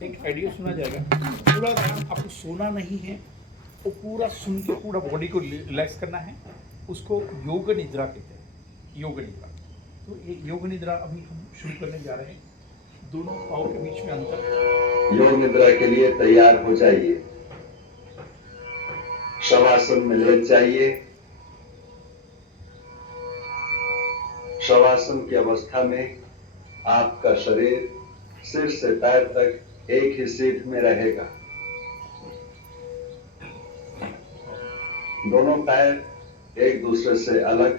एक आइडिया सुना जाएगा। पूरा आपको सोना नहीं है, वो पूरा सुन के पूरा बॉडी को रिलैक्स करना है। उसको योग निद्रा कहते हैं, योग निद्रा। तो ये योग निद्रा अभी हम शुरू करने जा रहे हैं। दोनों पाँव के बीच में अंतर। योग निद्रा के लिए तैयार हो जाइए। शवासन में लेट जाइए। शवासन की अवस्था में आपका शरीर सिर से पैर तक एक ही सीध में रहेगा। दोनों पैर एक दूसरे से अलग।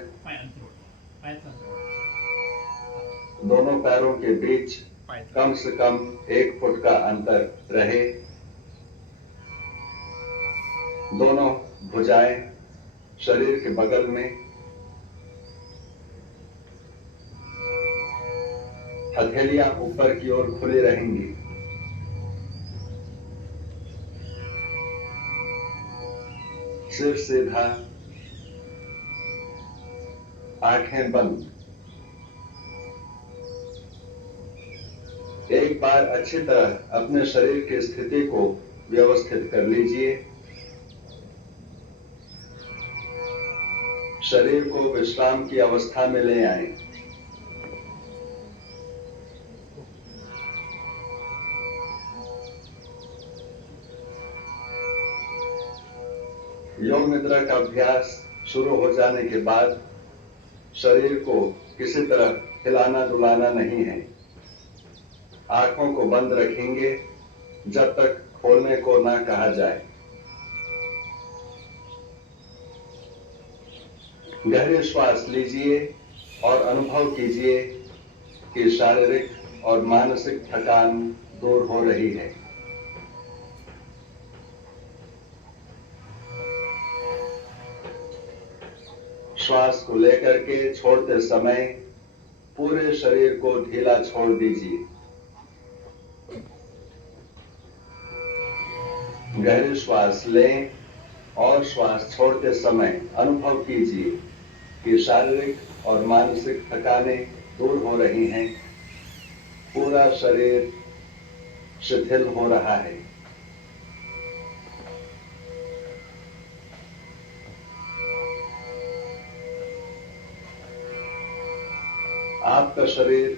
दोनों पैरों के बीच कम से कम 1 फुट का अंतर रहे। दोनों भुजाएं शरीर के बगल में। हथेलियां ऊपर की ओर खुली रहेंगी। सिर सीधा, आंखें बंद। एक बार अच्छी तरह अपने शरीर की स्थिति को व्यवस्थित कर लीजिए। शरीर को विश्राम की अवस्था में ले आएं। योग निद्रा का अभ्यास शुरू हो जाने के बाद शरीर को किसी तरह हिलाना डुलाना नहीं है। आंखों को बंद रखेंगे जब तक खोलने को ना कहा जाए। गहरे श्वास लीजिए और अनुभव कीजिए कि शारीरिक और मानसिक थकान दूर हो रही है। श्वास को लेकर के छोड़ते समय पूरे शरीर को ढीला छोड़ दीजिए। गहरे श्वास लें और श्वास छोड़ते समय अनुभव कीजिए कि शारीरिक और मानसिक थकानें दूर हो रही हैं। पूरा शरीर शिथिल हो रहा है। आपका शरीर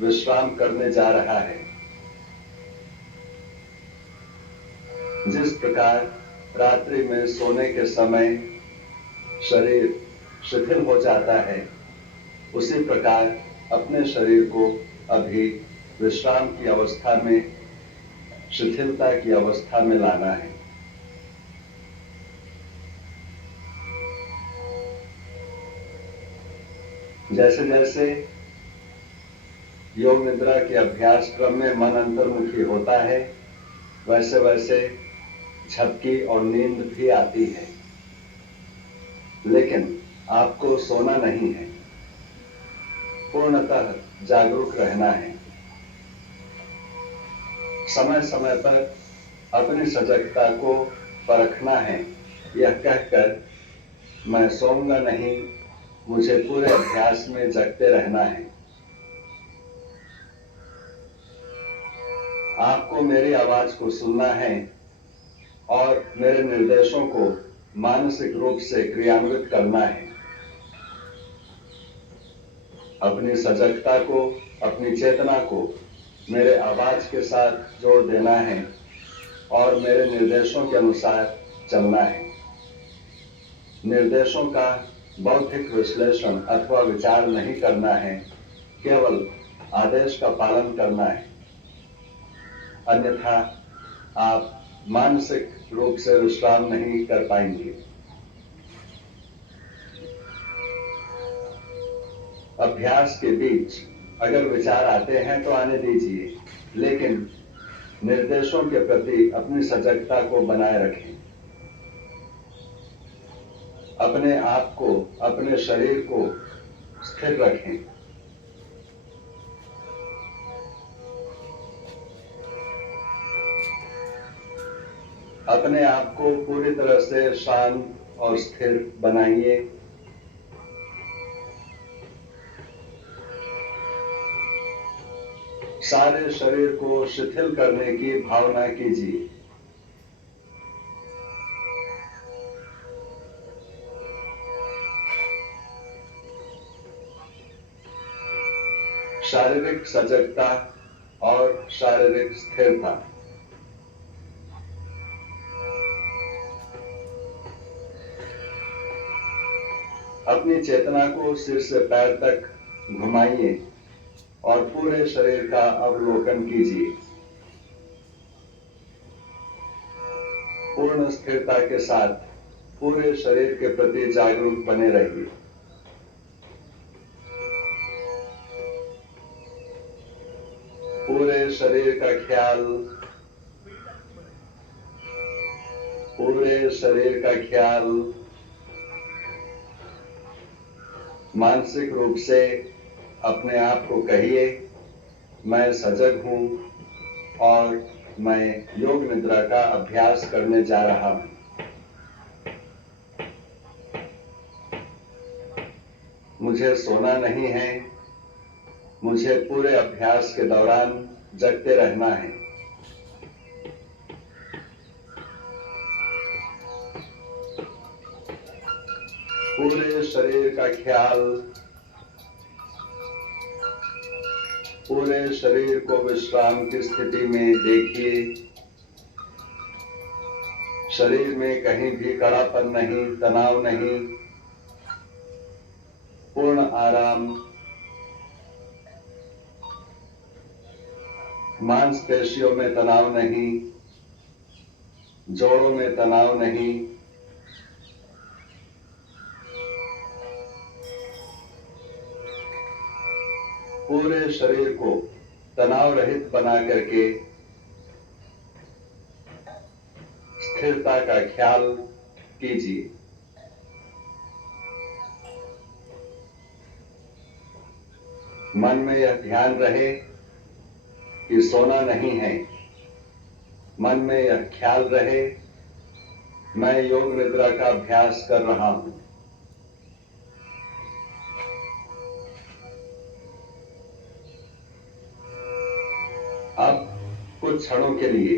विश्राम करने जा रहा है। जिस प्रकार रात्रि में सोने के समय शरीर शिथिल हो जाता है, उसी प्रकार अपने शरीर को अभी विश्राम की अवस्था में, शिथिलता की अवस्था में लाना है। जैसे जैसे योग निद्रा के अभ्यास क्रम में मन अंतर्मुखी होता है, वैसे वैसे झपकी और नींद भी आती है। लेकिन आपको सोना नहीं है, पूर्णतः जागरूक रहना है। समय समय पर अपनी सजगता को परखना है, यह कहकर मैं सोऊंगा नहीं, मुझे पूरे अभ्यास में जगते रहना है। आपको मेरी आवाज को सुनना है और मेरे निर्देशों को मानसिक रूप से क्रियान्वित करना है। अपनी सजगता को, अपनी चेतना को मेरे आवाज के साथ जोड़ देना है और मेरे निर्देशों के अनुसार चलना है। निर्देशों का बौद्धिक विश्लेषण अथवा विचार नहीं करना है, केवल आदेश का पालन करना है। अन्यथा आप मानसिक रूप से विश्राम नहीं कर पाएंगे। अभ्यास के बीच अगर विचार आते हैं तो आने दीजिए, लेकिन निर्देशों के प्रति अपनी सजगता को बनाए रखें। अपने आप को, अपने शरीर को स्थिर रखें। अपने आप को पूरी तरह से शांत और स्थिर बनाइए। सारे शरीर को शिथिल करने की भावना कीजिए। शारीरिक सजगता और शारीरिक स्थिरता। अपनी चेतना को सिर से पैर तक घुमाइए और पूरे शरीर का अवलोकन कीजिए। पूर्ण स्थिरता के साथ पूरे शरीर के प्रति जागरूक बने रहिए। पूरे शरीर का ख्याल, पूरे शरीर का ख्याल। मानसिक रूप से अपने आप को कहिए, मैं सजग हूं और मैं योग निद्रा का अभ्यास करने जा रहा हूं। मुझे सोना नहीं है, मुझे पूरे अभ्यास के दौरान जगते रहना है। पूरे शरीर का ख्याल, पूरे शरीर को विश्राम की स्थिति में देखिए। शरीर में कहीं भी कड़ापन नहीं, तनाव नहीं, पूर्ण आराम। मांसपेशियों में तनाव नहीं, जोड़ों में तनाव नहीं। पूरे शरीर को तनाव रहित बना करके स्थिरता का ख्याल कीजिए। मन में यह ध्यान रहे कि सोना नहीं है। मन में यह ख्याल रहे, मैं योग निद्रा का अभ्यास कर रहा हूं। अब कुछ क्षणों के लिए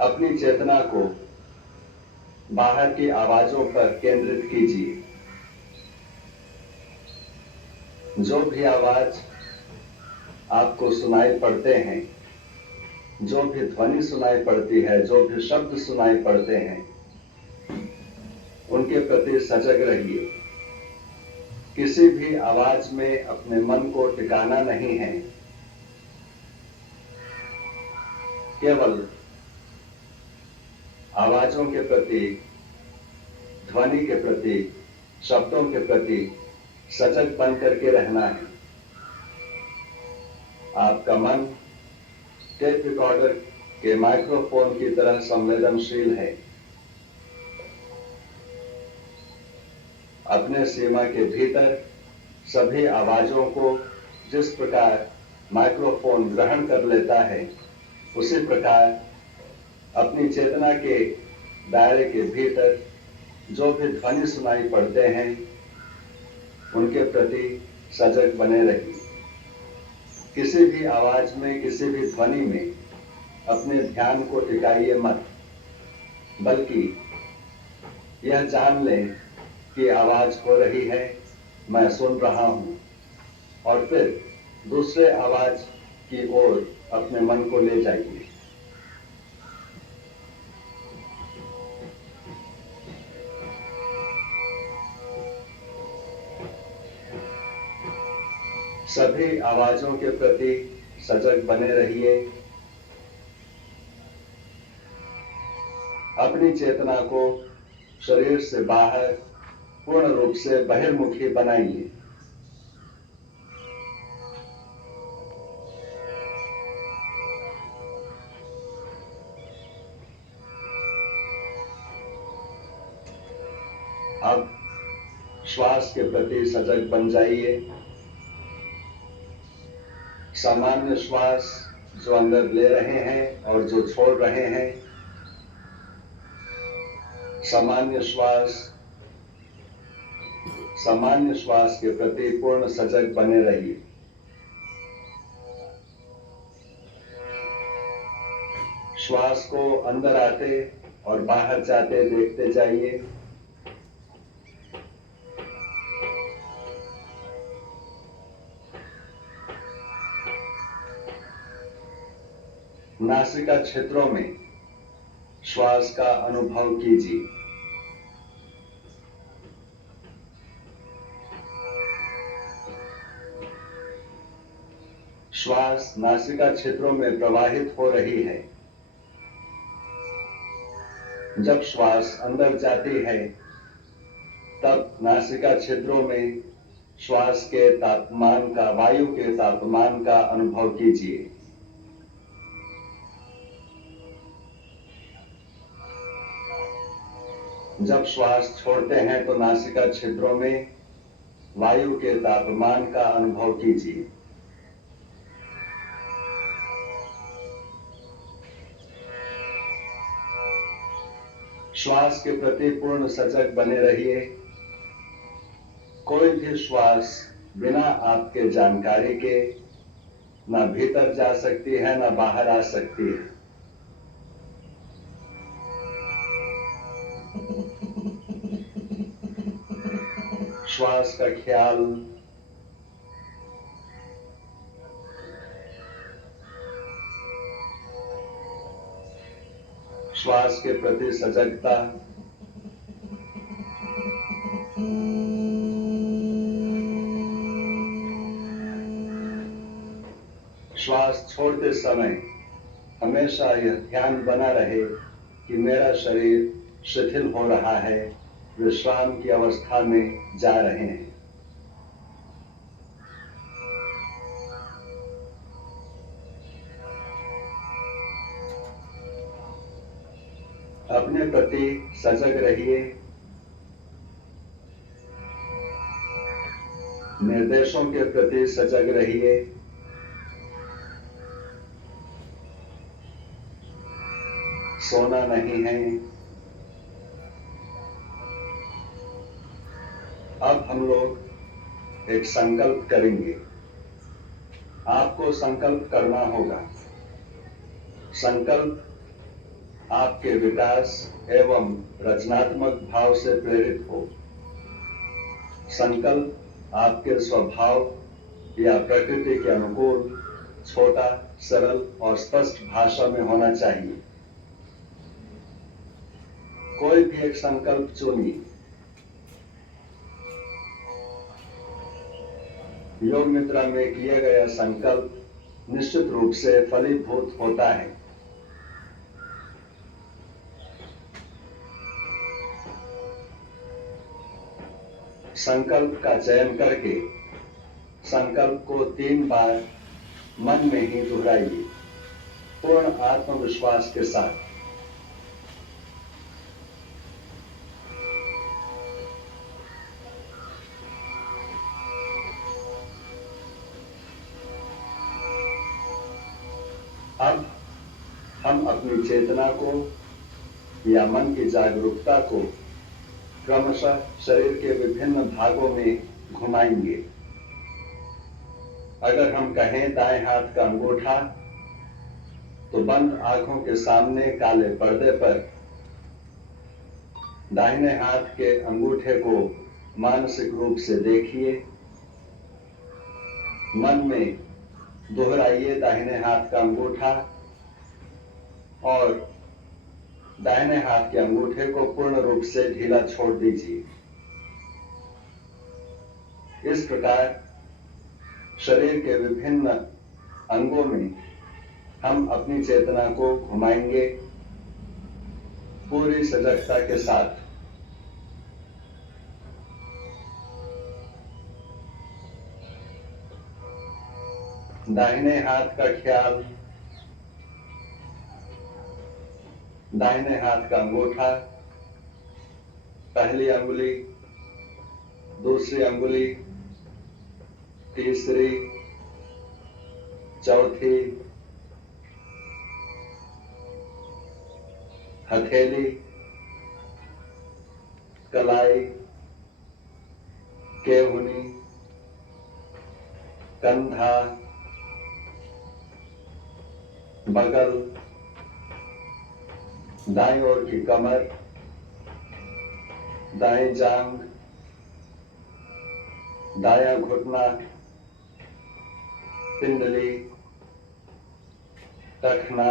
अपनी चेतना को बाहर की आवाजों पर केंद्रित कीजिए। जो भी आवाज आपको सुनाई पड़ते हैं, जो भी ध्वनि सुनाई पड़ती है, जो भी शब्द सुनाई पड़ते हैं, उनके प्रति सजग रहिए। किसी भी आवाज में अपने मन को टिकाना नहीं है। केवल आवाजों के प्रति, ध्वनि के प्रति, शब्दों के प्रति सजग बन करके रहना है। आपका मन टेप रिकॉर्डर के माइक्रोफोन की तरह संवेदनशील है। अपने सीमा के भीतर सभी आवाजों को जिस प्रकार माइक्रोफोन ग्रहण कर लेता है, उसी प्रकार अपनी चेतना के दायरे के भीतर जो भी ध्वनि सुनाई पड़ते हैं, उनके प्रति सजग बने रहिए। किसी भी आवाज में, किसी भी ध्वनि में अपने ध्यान को टिकाइए मत, बल्कि यह जान लें कि आवाज हो रही है, मैं सुन रहा हूं, और फिर दूसरे आवाज की ओर अपने मन को ले जाइए। सभी आवाजों के प्रति सजग बने रहिए। अपनी चेतना को शरीर से बाहर पूर्ण रूप से बहिर्मुखी बनाइए। अब श्वास के प्रति सजग बन जाइए। सामान्य श्वास जो अंदर ले रहे हैं और जो छोड़ रहे हैं, सामान्य श्वास के प्रति पूर्ण सजग बने रहिए। श्वास को अंदर आते और बाहर जाते देखते जाइए। नासिका क्षेत्रों में श्वास का अनुभव कीजिए। श्वास नासिका क्षेत्रों में प्रवाहित हो रही है। जब श्वास अंदर जाती है तब नासिका क्षेत्रों में श्वास के तापमान का, वायु के तापमान का अनुभव कीजिए। जब श्वास छोड़ते हैं तो नासिका क्षेत्रों में वायु के तापमान का अनुभव कीजिए। श्वास के प्रति पूर्ण सजग बने रहिए। कोई भी श्वास बिना आपके जानकारी के ना भीतर जा सकती है ना बाहर आ सकती है। श्वास का ख्याल, श्वास के प्रति सजगता, श्वास छोड़ते समय हमेशा यह ध्यान बना रहे कि मेरा शरीर शिथिल हो रहा है, विश्राम की अवस्था में जा रहे हैं। अपने प्रति सजग रहिए। निर्देशों के प्रति सजग रहिए। सोना नहीं है। अब हम लोग एक संकल्प करेंगे। आपको संकल्प करना होगा। संकल्प आपके विकास एवं रचनात्मक भाव से प्रेरित हो। संकल्प आपके स्वभाव या प्रकृति के अनुकूल, छोटा, सरल और स्पष्ट भाषा में होना चाहिए। कोई भी एक संकल्प चुनिए। योग निद्रा में किया गया संकल्प निश्चित रूप से फलीभूत होता है। संकल्प का चयन करके संकल्प को 3 बार मन में ही दोहराइए, पूर्ण आत्मविश्वास के साथ। अब हम अपनी चेतना को या मन की जागरूकता को क्रमशः शरीर के विभिन्न भागों में घुमाएंगे। अगर हम कहें दाएं हाथ का अंगूठा, तो बंद आंखों के सामने काले पर्दे पर दाहिने हाथ के अंगूठे को मानसिक रूप से देखिए। मन में दोहराइए दाहिने हाथ का अंगूठा और दाहिने हाथ के अंगूठे को पूर्ण रूप से ढीला छोड़ दीजिए। इस प्रकार शरीर के विभिन्न अंगों में हम अपनी चेतना को घुमाएंगे पूरी सजगता के साथ। दाहिने हाथ का ख्याल, दाहिने हाथ का अंगूठा, पहली अंगुली, दूसरी अंगुली, तीसरी, चौथी, हथेली, कलाई, केहूनी, कंधा, बगल, दाईं ओर की कमर, दाएं जांग, दायां घुटना, पिंडली, टखना,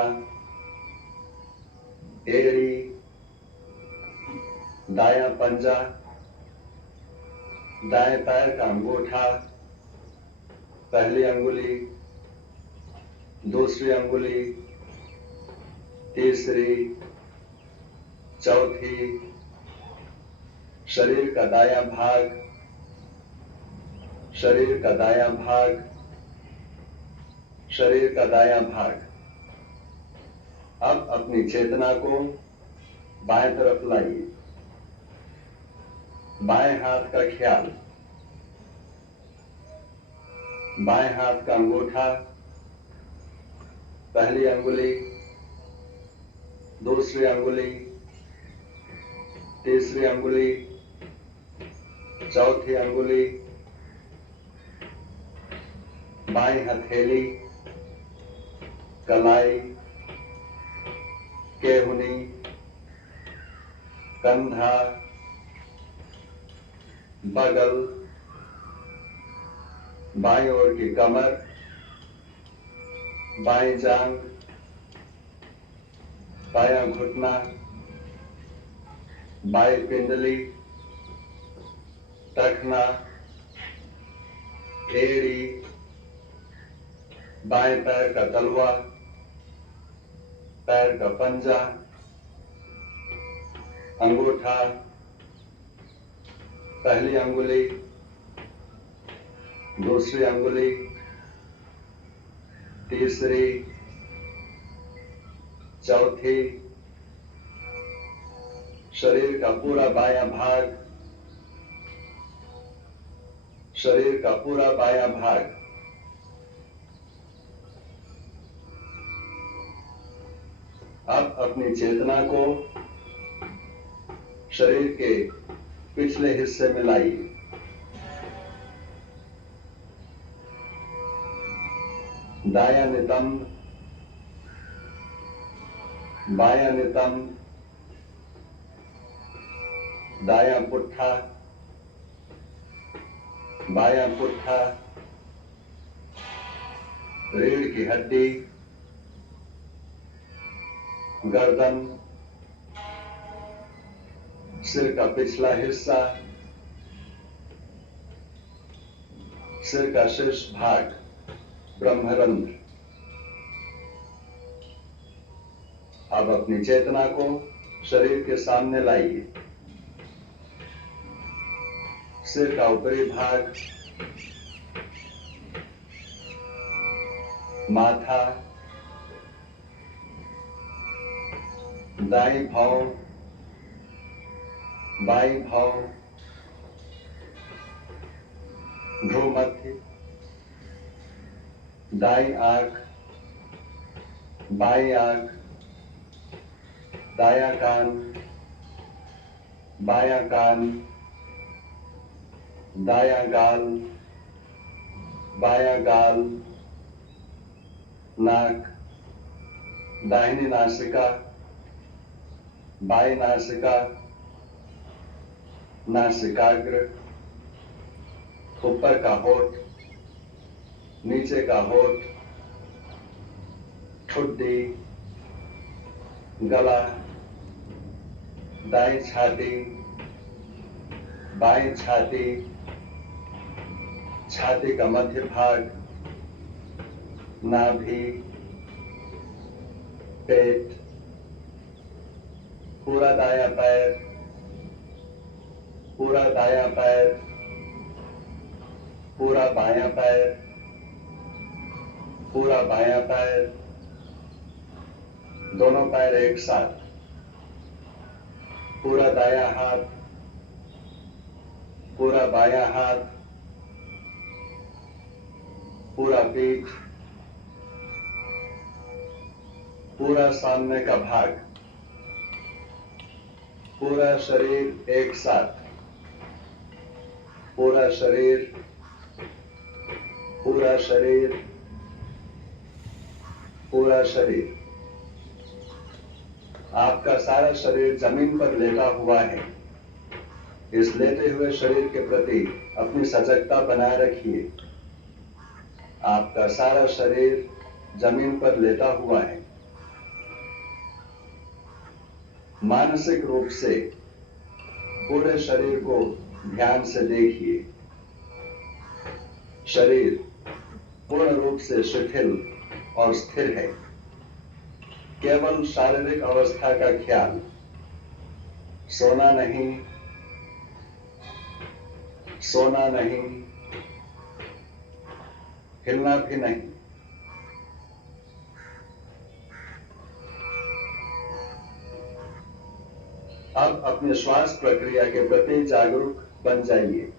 एड़ी, दायां पंजा, दाएं पैर का अंगूठा, पहली अंगुली, दूसरी अंगुली, तीसरी, चौथी, शरीर का दायां भाग, शरीर का दायां भाग, शरीर का दायां भाग। अब अपनी चेतना को बाएं तरफ लाइए। बाएं हाथ का ख्याल, बाएं हाथ का अंगूठा, पहली अंगुली, दूसरी अंगुली, तीसरी अंगुली, चौथी अंगुली, बाईं हथेली, कलाई, केहुनी, कंधा, बगल, बाईं ओर की कमर, बाईं जांग, बायां घुटना, बाईं पिंडली, टखना, एड़ी, बाएं पैर का तलवा, पैर का पंजा, अंगूठा, पहली अंगुली, दूसरी अंगुली, तीसरी, चौथी, शरीर का पूरा बायां भाग, शरीर का पूरा बायां भाग। अब अपनी चेतना को शरीर के पिछले हिस्से में लाइए। दायां नितंब, बायां नितंब, दायां पुट्ठा, बायां पुट्ठा, रीढ़ की हड्डी, गर्दन, सिर का पिछला हिस्सा, सिर का शीर्ष भाग, ब्रह्मरंध्र। अब अपनी चेतना को शरीर के सामने लाइए। सिर का ऊपरी भाग, माथा, दाईं भौं, बाईं भौं, भ्रूमध्य, दाईं आंख, बाईं आंख, दायां कान, बायां कान, दायां गाल, बायां गाल, नाक, दाहिनी नासिका, बाईं नासिका, नासिकाग्र, ऊपर का होठ, नीचे का होठ, ठुड्डी, गला, दाईं छाती, बाईं छाती, छाती का मध्य भाग, नाभि, पेट, पूरा दायां पैर, पूरा दायां पैर, पूरा बायां पैर, पूरा बायां पैर, दोनों पैर एक साथ, पूरा दायां हाथ, पूरा बायां हाथ, पूरा पीठ, पूरा सामने का भाग, पूरा शरीर एक साथ, पूरा शरीर, पूरा शरीर, पूरा शरीर। आपका सारा शरीर जमीन पर लेटा हुआ है। इस लेटे हुए शरीर के प्रति अपनी सजगता बनाए रखिए। आपका सारा शरीर जमीन पर लेटा हुआ है। मानसिक रूप से पूरे शरीर को ध्यान से देखिए। शरीर पूर्ण रूप से शिथिल और स्थिर है। केवल शारीरिक अवस्था का ख्याल, सोना नहीं, सोना नहीं, हिलना भी नहीं। अब अपने श्वास प्रक्रिया के प्रति जागरूक बन जाइए।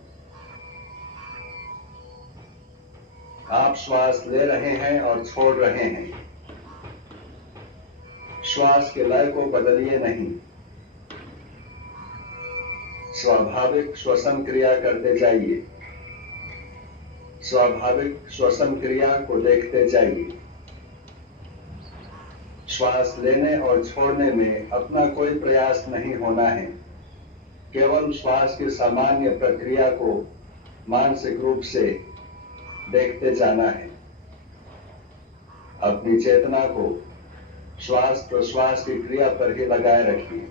आप श्वास ले रहे हैं और छोड़ रहे हैं। श्वास के लय को बदलिए नहीं। स्वाभाविक श्वसन क्रिया करते जाइए। स्वाभाविक श्वसन क्रिया को देखते जाइए। श्वास लेने और छोड़ने में अपना कोई प्रयास नहीं होना है। केवल श्वास की सामान्य प्रक्रिया को मानसिक रूप से देखते जाना है। अपनी चेतना को श्वास प्रश्वास की क्रिया पर ही लगाए रखिए।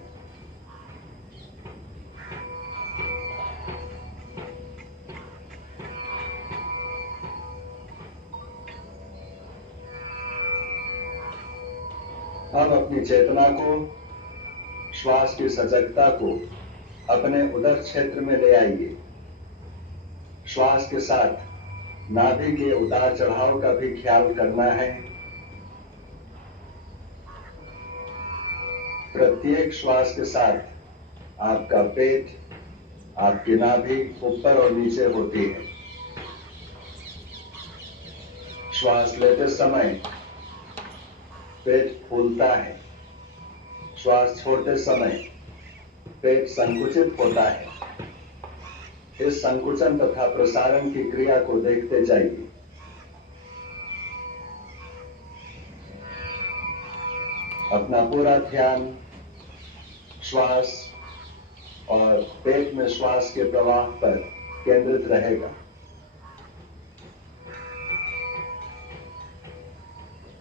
अब अपनी चेतना को, श्वास की सजगता को अपने उदर क्षेत्र में ले आइए। श्वास के साथ नाभि के उतार चढ़ाव का भी ख्याल करना है। प्रत्येक श्वास के साथ आपका पेट, आपकी नाभि ऊपर और नीचे होती है। श्वास लेते समय पेट फूलता है। श्वास छोड़ते समय पेट संकुचित होता है। इस संकुचन तथा प्रसारण की क्रिया को देखते जाइए। अपना पूरा ध्यान श्वास और पेट में श्वास के प्रवाह पर केंद्रित रहेगा।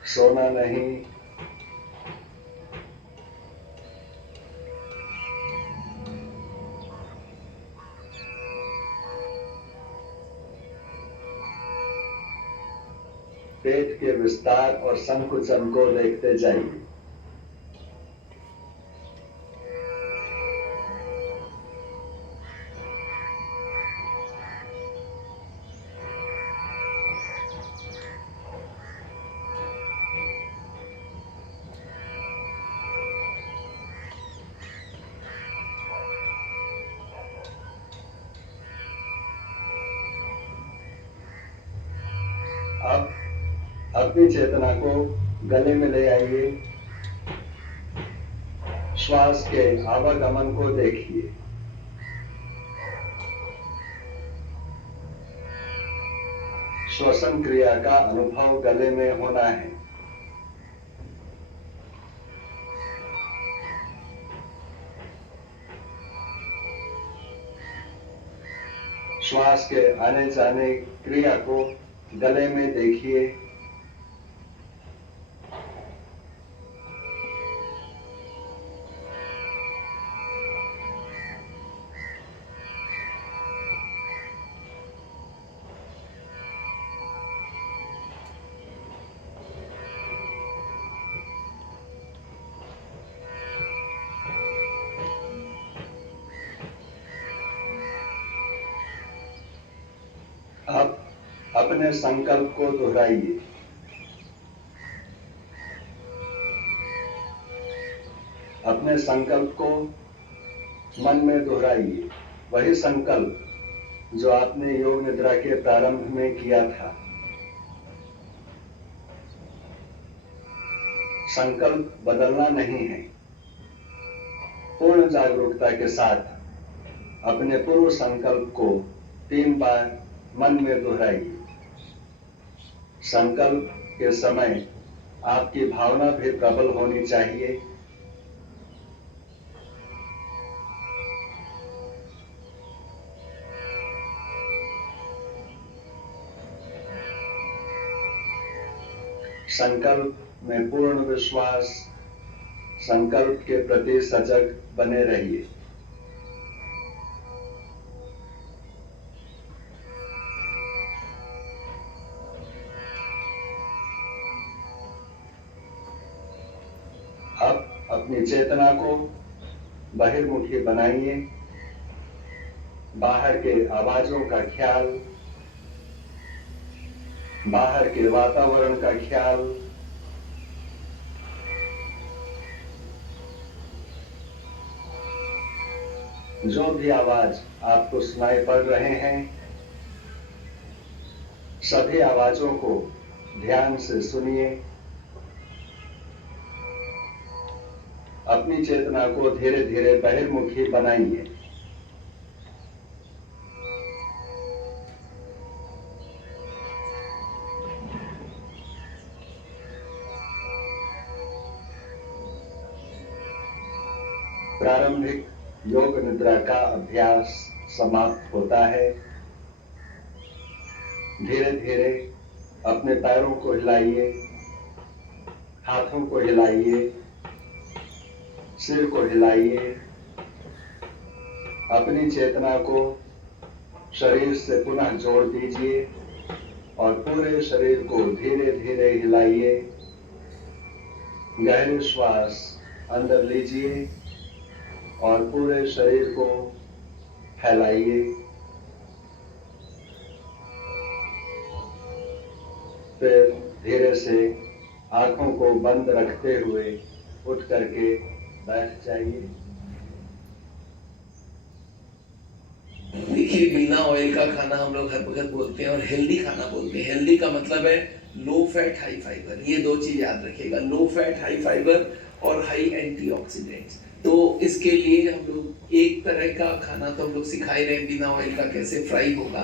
सोना नहीं, पेट के विस्तार और संकुचन को देखते जाइए। अब अपनी चेतना को गले में ले आइए। श्वास के आवागमन को देखिए। श्वसन क्रिया का अनुभव गले में होना है। श्वास के आने जाने क्रिया को गले में देखिए। अब अपने संकल्प को दोहराइए। अपने संकल्प को मन में दोहराइए। वही संकल्प जो आपने योग निद्रा के प्रारंभ में किया था। संकल्प बदलना नहीं है। पूर्ण जागरूकता के साथ अपने पूर्व संकल्प को 3 बार मन में दोहराइए। संकल्प के समय आपकी भावना भी प्रबल होनी चाहिए। संकल्प में पूर्ण विश्वास, संकल्प के प्रति सजग बने रहिए। अब अपनी चेतना को बहिर्मुखी बनाइए। बाहर के आवाजों का ख्याल, बाहर के वातावरण का ख्याल, जो भी आवाज आपको सुनाई पड़ रहे हैं, सभी आवाजों को ध्यान से सुनिए। अपनी चेतना को धीरे धीरे बहिर्मुखी बनाइए। प्रारंभिक योग निद्रा का अभ्यास समाप्त होता है। धीरे धीरे अपने पैरों को हिलाइए, हाथों को हिलाइए, सिर को हिलाइए। अपनी चेतना को शरीर से पुनः जोड़ दीजिए और पूरे शरीर को धीरे धीरे हिलाइए। गहरे श्वास अंदर लीजिए और पूरे शरीर को फैलाइए। फिर धीरे से आंखों को बंद रखते हुए उठ करके बैठ जाइए। देखिए, बिना ऑयल का खाना हम लोग हर वक्त बोलते हैं और हेल्दी खाना बोलते हैं। हेल्दी का मतलब है लो फैट हाई फाइबर। ये दो चीज याद रखिएगा, लो फैट हाई फाइबर और हाई एंटीऑक्सीडेंट्स। तो इसके लिए हम लोग एक तरह का खाना तो हम लोग सिखा ही रहे हैं, बिना ऑयल का कैसे फ्राई होगा।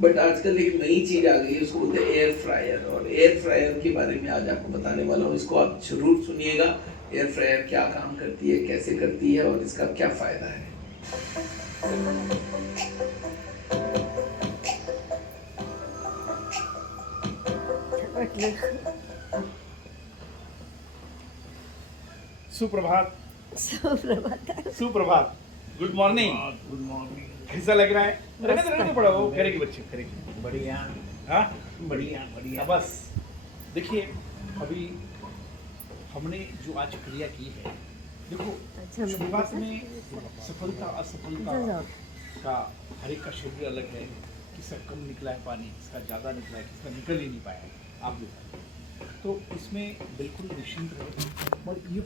बट आजकल एक नई चीज आ गई है, उसको बोलते हैं एयर फ्रायर। और एयर फ्रायर के बारे में आज आपको बताने वाला हूँ, इसको आप जरूर सुनिएगा। एयर फ्रायर क्या काम करती है, कैसे करती है और इसका क्या फायदा है। सुप्रभात। सुप्रभात। सुप्रभात। Good morning. Good morning. कैसा लग रहा है? रहने मस्त दो पड़ा वो करेगी बच्चे करेगी। बढ़िया हाँ बढ़िया बढ़िया। बस देखिए, अभी हमने जो आज क्रिया की है, देखो अच्छा, शुरुआत में सफलता असफलता का हर एक का शरीर अलग है। किसका कम निकला है पानी, किसका ज़्यादा निकला है, किसका निकल ही नहीं पाया है। आप देखो, तो इसमें बिल्कुल निश्चिंत रहो और ये